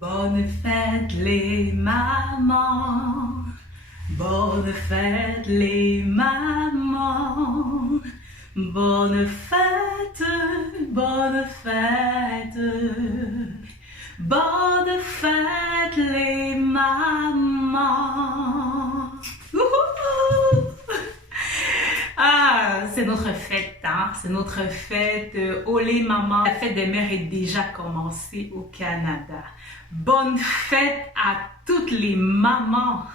Bonne fête les mamans, bonne fête les mamans, bonne fête, bonne fête, bonne fête les mamans. Wouhou! Ah, c'est notre fête, hein? C'est notre fête. Olé maman. La fête des mères est déjà commencée au Canada. Bonne fête à toutes les mamans.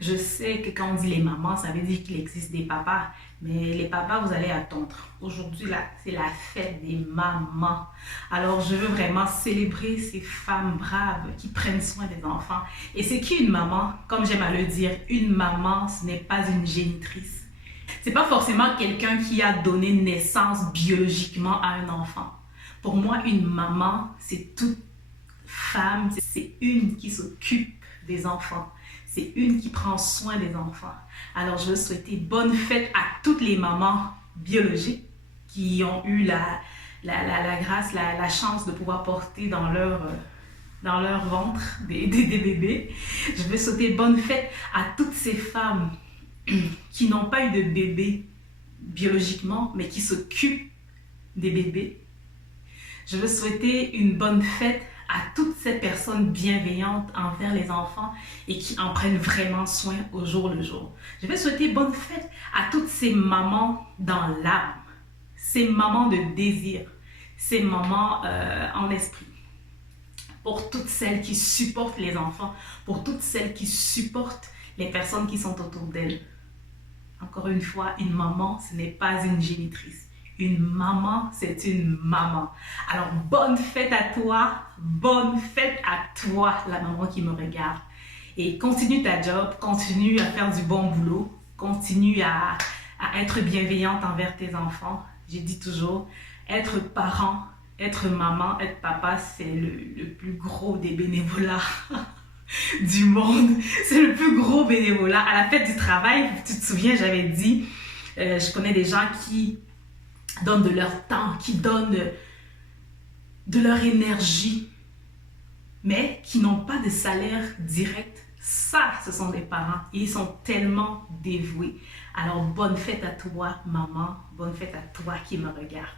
Je sais que quand on dit les mamans, ça veut dire qu'il existe des papas. Mais les papas, vous allez attendre. Aujourd'hui, là, c'est la fête des mamans. Alors, je veux vraiment célébrer ces femmes braves qui prennent soin des enfants. Et c'est qui une maman? Comme j'aime à le dire, une maman, ce n'est pas une génitrice. C'est pas forcément quelqu'un qui a donné naissance biologiquement à un enfant. Pour moi, une maman, c'est toute femme, c'est une qui s'occupe des enfants. C'est une qui prend soin des enfants. Alors, je veux souhaiter bonne fête à toutes les mamans biologiques qui ont eu la grâce, la chance de pouvoir porter dans leur ventre des bébés. Je veux souhaiter bonne fête à toutes ces femmes qui n'ont pas eu de bébé biologiquement, mais qui s'occupent des bébés. Je veux souhaiter une bonne fête à toutes ces personnes bienveillantes envers les enfants et qui en prennent vraiment soin au jour le jour. Je veux souhaiter bonne fête à toutes ces mamans dans l'âme, ces mamans de désir, ces mamans en esprit. Pour toutes celles qui supportent les enfants, pour toutes celles qui supportent les personnes qui sont autour d'elles. Encore une fois, une maman, ce n'est pas une génitrice. Une maman, c'est une maman. Alors, bonne fête à toi, la maman qui me regarde. Et continue ta job, continue à faire du bon boulot, continue à être bienveillante envers tes enfants. J'ai dit toujours, être parent, être maman, être papa, c'est le plus gros des bénévolats. Du monde, c'est le plus gros bénévolat. À la fête du travail, tu te souviens, j'avais dit, je connais des gens qui donnent de leur temps, qui donnent de leur énergie, mais qui n'ont pas de salaire direct. Ça, ce sont des parents. Ils sont tellement dévoués. Alors, bonne fête à toi, maman. Bonne fête à toi qui me regarde.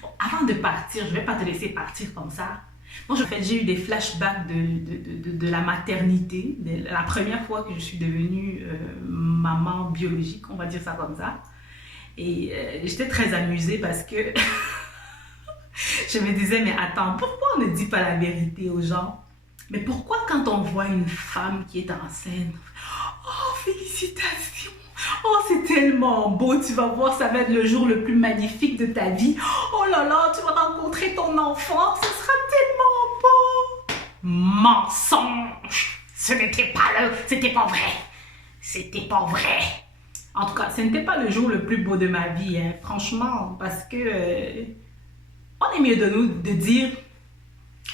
Bon, avant de partir, je ne vais pas te laisser partir comme ça. Moi, j'ai eu des flashbacks de la maternité, de la première fois que je suis devenue maman biologique, on va dire ça comme ça. Et j'étais très amusée parce que je me disais, mais attends, pourquoi on ne dit pas la vérité aux gens? Mais pourquoi quand on voit une femme qui est enceinte, oh, félicitations! Oh, c'est tellement beau, tu vas voir, ça va être le jour le plus magnifique de ta vie. Oh là là, tu vas rencontrer ton enfant, ce sera tellement beau. Mensonge! C'était pas vrai. C'était pas vrai. En tout cas, ce n'était pas le jour le plus beau de ma vie, hein, franchement, parce que on est mieux de nous de dire,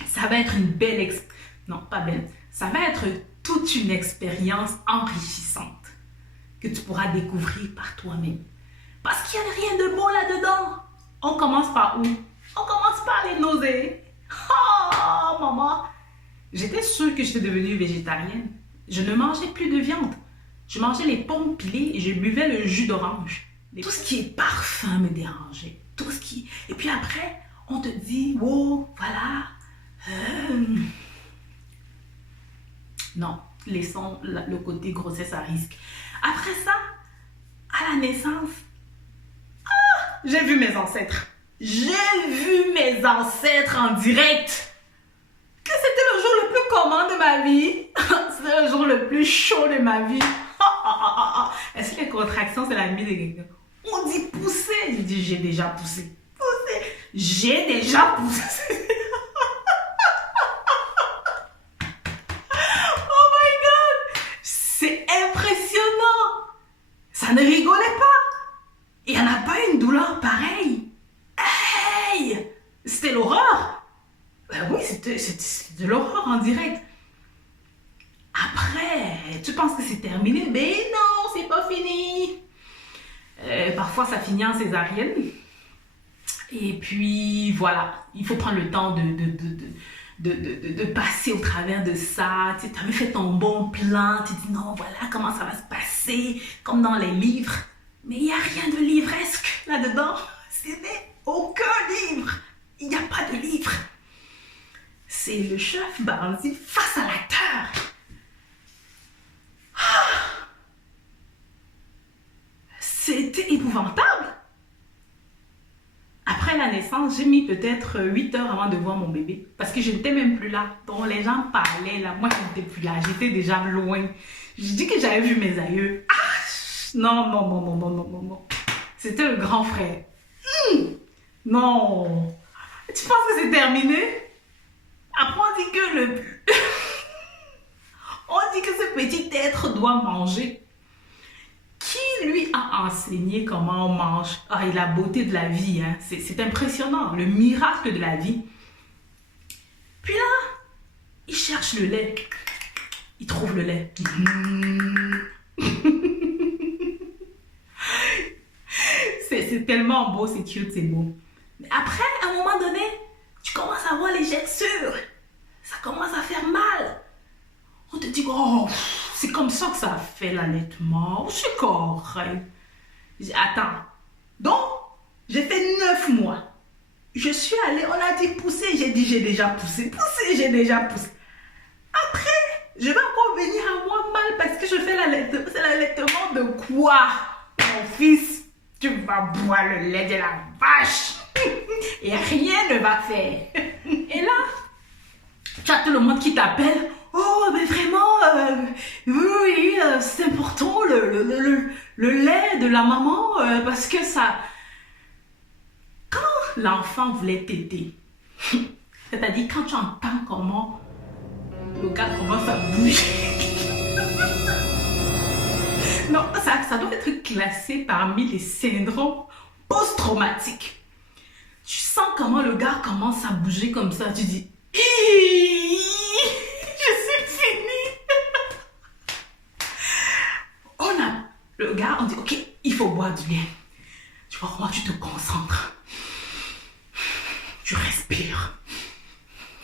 ça va être une belle non, pas belle, ça va être toute une expérience enrichissante que tu pourras découvrir par toi-même. Parce qu'il n'y a rien de beau là-dedans. On commence par où? On commence par les nausées. Oh, maman! J'étais sûre que j'étais devenue végétarienne. Je ne mangeais plus de viande. Je mangeais les pommes pilées et je buvais le jus d'orange. Tout ce qui est parfum me dérangeait. Tout ce qui... Et puis après, on te dit, oh, voilà. Non, laissons le côté grossesse à risque. Après ça, à la naissance, j'ai vu mes ancêtres. J'ai vu mes ancêtres en direct. Que c'était le jour le plus commun de ma vie. C'était le jour le plus chaud de ma vie. Est-ce que les contractions, c'est la vie de quelqu'un? On dit pousser. J'ai dit, j'ai déjà poussé. Pousser. J'ai déjà poussé. C'est impressionnant. Ça ne rigolait pas. Il n'y en a pas une douleur pareille. Hey! C'était l'horreur. Ben oui, c'était de l'horreur en direct. Après, tu penses que c'est terminé? Mais non, c'est pas fini. Parfois, ça finit en césarienne. Et puis, voilà, il faut prendre le temps de passer au travers de ça. Tu avais fait ton bon plan, tu dis non, voilà comment ça va se passer, comme dans les livres. Mais il n'y a rien de livresque là-dedans. Ce n'est aucun livre. Il n'y a pas de livre. C'est le chef Barnsley face à l'acteur. C'était épouvantable. Après la naissance, j'ai mis peut-être 8 heures avant de voir mon bébé. Parce que je n'étais même plus là. Donc les gens parlaient là. Moi, je n'étais plus là. J'étais déjà loin. Je dis que j'avais vu mes aïeux. Ah! Non, non, non, non, non, non, non, non. C'était le grand frère. Non. Tu penses que c'est terminé? Après, on dit que on dit que ce petit être doit manger. Qui lui a enseigné comment on mange? Ah, et la beauté de la vie, hein. C'est impressionnant, le miracle de la vie. Puis là, il cherche le lait. Il trouve le lait. C'est tellement beau, c'est cute, c'est beau. Mais après, à un moment donné, tu commences à voir les jetsures. Ça commence à faire mal. On te dit, oh, c'est comme ça que ça fait l'allaitement. C'est correct. Je dis, attends. Donc, j'ai fait 9 mois. Je suis allée, on a dit pousser. J'ai dit, j'ai déjà poussé. Pousser, j'ai déjà poussé. Après, je vais encore venir avoir mal parce que je fais l'allaitement. C'est l'allaitement de quoi? Mon fils, tu vas boire le lait de la vache. Et rien ne va faire. Et là, tu as tout le monde qui t'appelle. Oh, mais vraiment, oui, c'est important le lait de la maman parce que ça... Quand l'enfant voulait téter, c'est-à-dire quand tu entends comment le gars commence à bouger. Non, ça doit être classé parmi les syndromes post-traumatiques. Tu sens comment le gars commence à bouger comme ça, tu dis... Le gars, on dit, ok, il faut boire du lait. Tu vois comment tu te concentres. Tu respires.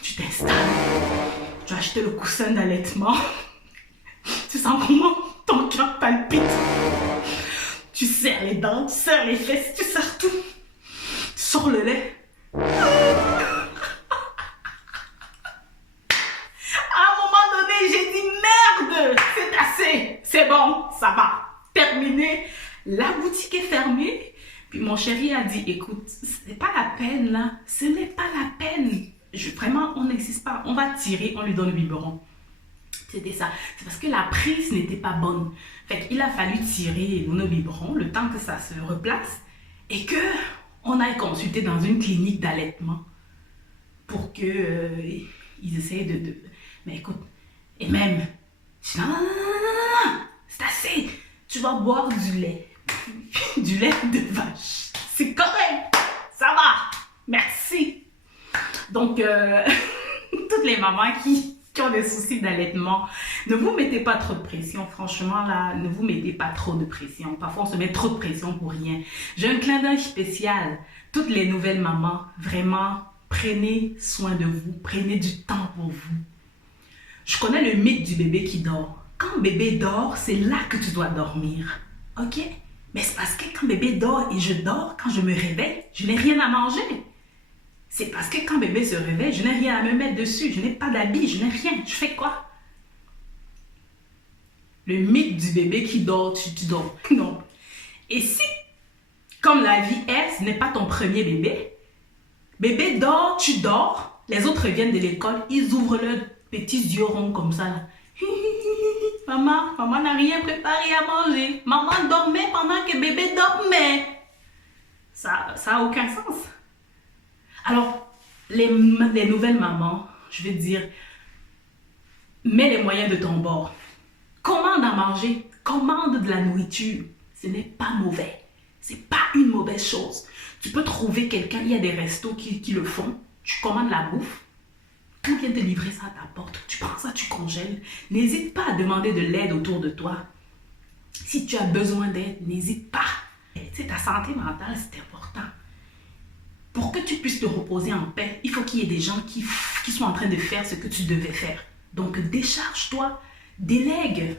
Tu t'installes. Tu as acheté le coussin d'allaitement. Tu sens comment ton cœur palpite. Tu serres les dents, tu serres les fesses, tu serres tout. Tu sors le lait. À un moment donné, j'ai dit, merde, c'est assez. C'est bon, ça va. Terminé, la boutique est fermée. Puis mon chéri a dit, écoute, ce n'est pas la peine là, ce n'est pas la peine. Vraiment, on n'existe pas. On va tirer, on lui donne le biberon. C'était ça. C'est parce que la prise n'était pas bonne. Fait qu'il a fallu tirer nos biberons le temps que ça se replace et que on aille consulter dans une clinique d'allaitement pour que ils essayent de... Mais écoute, et même, je dis, non, non, non, non, non, c'est assez. Tu vas boire du lait. Du lait de vache. C'est correct. Ça va. Merci. Donc, toutes les mamans qui ont des soucis d'allaitement, ne vous mettez pas trop de pression. Franchement, là, ne vous mettez pas trop de pression. Parfois, on se met trop de pression pour rien. J'ai un clin d'œil spécial. Toutes les nouvelles mamans, vraiment, prenez soin de vous. Prenez du temps pour vous. Je connais le mythe du bébé qui dort. Quand bébé dort, c'est là que tu dois dormir. Ok? Mais c'est parce que quand bébé dort et je dors, quand je me réveille, je n'ai rien à manger. C'est parce que quand bébé se réveille, je n'ai rien à me mettre dessus. Je n'ai pas d'habit, je n'ai rien. Je fais quoi? Le mythe du bébé qui dort, tu dors. Non. Et si, comme la vie est, ce n'est pas ton premier bébé, bébé dort, tu dors, les autres viennent de l'école, ils ouvrent leurs petits yeux ronds comme ça. Là. Maman n'a rien préparé à manger. Maman dormait pendant que bébé dormait. Ça n'a aucun sens. Alors, les nouvelles mamans, je vais te dire, mets les moyens de ton bord. Commande à manger, commande de la nourriture. Ce n'est pas mauvais. C'est pas une mauvaise chose. Tu peux trouver quelqu'un, il y a des restos qui le font. Tu commandes la bouffe. On vient te livrer ça à ta porte. Tu prends ça, tu congèles. N'hésite pas à demander de l'aide autour de toi. Si tu as besoin d'aide, n'hésite pas. C'est ta santé mentale, c'est important. Pour que tu puisses te reposer en paix, il faut qu'il y ait des gens qui sont en train de faire ce que tu devais faire. Donc décharge-toi, délègue.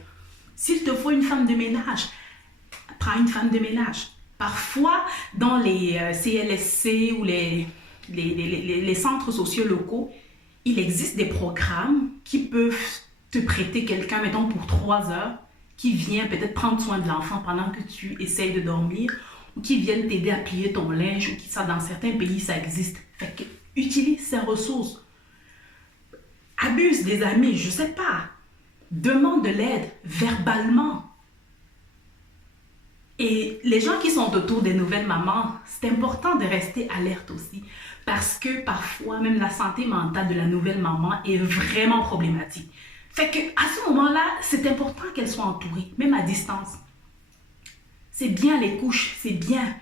S'il te faut une femme de ménage, prends une femme de ménage. Parfois, dans les CLSC ou les centres sociaux locaux, il existe des programmes qui peuvent te prêter quelqu'un, mettons pour 3 heures, qui vient peut-être prendre soin de l'enfant pendant que tu essayes de dormir, ou qui viennent t'aider à plier ton linge, ou qui ça, dans certains pays, ça existe. Fait que, utilise ces ressources. Abuse des amis, je sais pas. Demande de l'aide verbalement. Et les gens qui sont autour des nouvelles mamans, c'est important de rester alerte aussi. Parce que parfois, même la santé mentale de la nouvelle maman est vraiment problématique. Fait que à ce moment-là, c'est important qu'elle soit entourée, même à distance. C'est bien les couches, c'est bien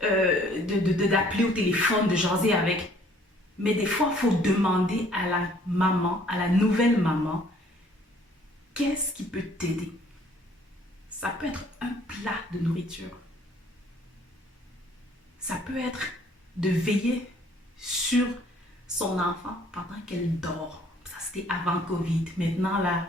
d'appeler au téléphone, de jaser avec. Mais des fois, il faut demander à la maman, à la nouvelle maman, qu'est-ce qui peut t'aider? Ça peut être un plat de nourriture. Ça peut être de veiller sur son enfant pendant qu'elle dort. Ça, c'était avant Covid. Maintenant, là,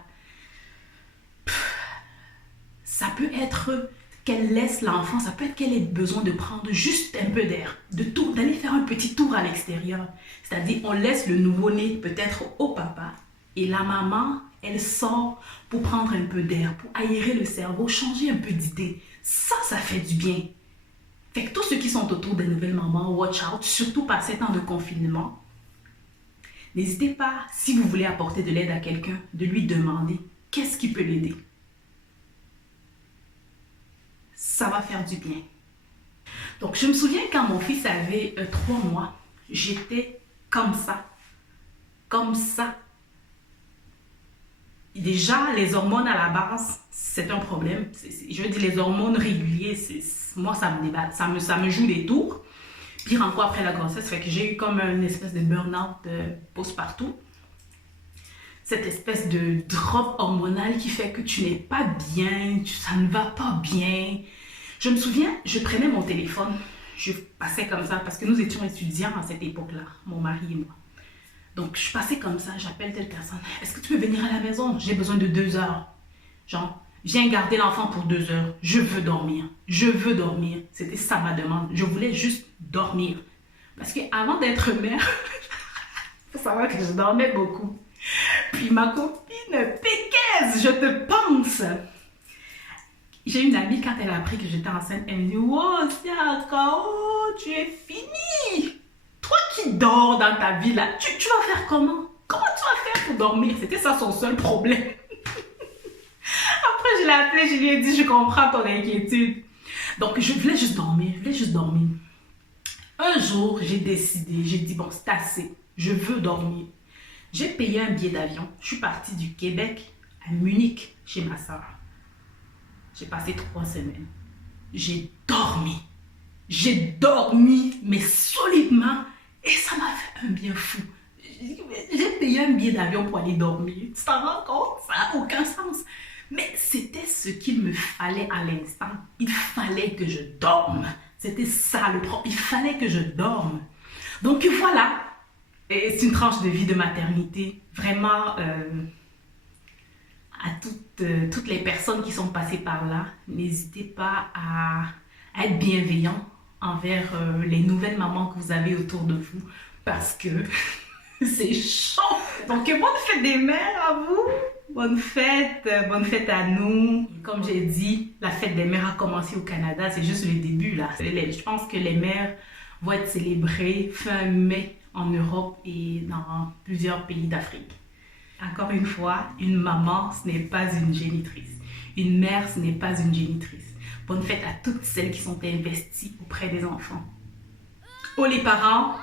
ça peut être qu'elle laisse l'enfant, ça peut être qu'elle ait besoin de prendre juste un peu d'air, d'aller faire un petit tour à l'extérieur. C'est-à-dire, on laisse le nouveau-né peut-être au papa et la maman, elle sort pour prendre un peu d'air, pour aérer le cerveau, changer un peu d'idée. Ça fait du bien. Fait que tous ceux qui sont autour des nouvelles mamans, watch out, surtout par ces temps de confinement. N'hésitez pas, si vous voulez apporter de l'aide à quelqu'un, de lui demander qu'est-ce qui peut l'aider. Ça va faire du bien. Donc, je me souviens quand mon fils avait 3 mois, j'étais comme ça. Comme ça. Déjà, les hormones à la base, c'est un problème. Je veux dire, les hormones réguliers, moi, ça me débat, ça me joue des tours. Pire encore après la grossesse, fait que j'ai eu comme une espèce de burn-out postpartum. Cette espèce de drop hormonal qui fait que tu n'es pas bien, ça ne va pas bien. Je me souviens, je prenais mon téléphone, je passais comme ça, parce que nous étions étudiants à cette époque-là, mon mari et moi. Donc, je passais comme ça, j'appelle telle personne. Est-ce que tu peux venir à la maison? J'ai besoin de 2 heures. Genre, viens garder l'enfant pour 2 heures. Je veux dormir. Je veux dormir. C'était ça ma demande. Je voulais juste dormir. Parce qu'avant d'être mère, il faut savoir que je dormais beaucoup. Puis ma copine Pékesse, je te pense. J'ai une amie, quand elle a appris que j'étais enceinte, elle me dit « Oh, Siaka, oh, tu es finie. Toi qui dors dans ta vie là, tu vas faire comment? Comment tu vas faire pour dormir? » C'était ça son seul problème. Après, je l'ai appelée, je lui ai dit « Je comprends ton inquiétude. » Donc, je voulais juste dormir, Un jour, j'ai décidé, j'ai dit « Bon, c'est assez, je veux dormir. » J'ai payé un billet d'avion. Je suis partie du Québec à Munich chez ma soeur. J'ai passé 3 semaines. J'ai dormi, mais solidement. Et ça m'a fait un bien fou. J'ai payé un billet d'avion pour aller dormir. Tu t'en rends compte? Ça n'a aucun sens. Mais c'était ce qu'il me fallait à l'instant. Il fallait que je dorme. C'était ça le problème. Il fallait que je dorme. Donc voilà. Et c'est une tranche de vie de maternité. Vraiment, à toutes les personnes qui sont passées par là, n'hésitez pas à être bienveillant envers les nouvelles mamans que vous avez autour de vous, parce que c'est chaud. Donc, bonne fête des mères à vous. Bonne fête à nous. Comme j'ai dit, la fête des mères a commencé au Canada. C'est juste le début là. Je pense que les mères vont être célébrées fin mai en Europe et dans plusieurs pays d'Afrique. Encore une fois, une maman, ce n'est pas une génitrice. Une mère, ce n'est pas une génitrice. Bonne fête à toutes celles qui sont investies auprès des enfants. Oh les parents,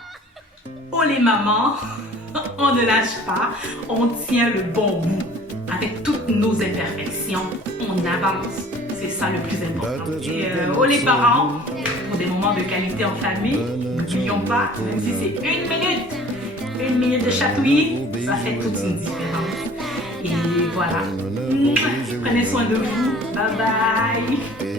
oh les mamans, on ne lâche pas, on tient le bon bout. Avec toutes nos imperfections, on avance. C'est ça le plus important. Et oh les parents, pour des moments de qualité en famille, n'oublions pas, même si c'est 1 minute de chatouille, ça fait toute une différence. Et voilà. Prenez soin de vous. Bye bye.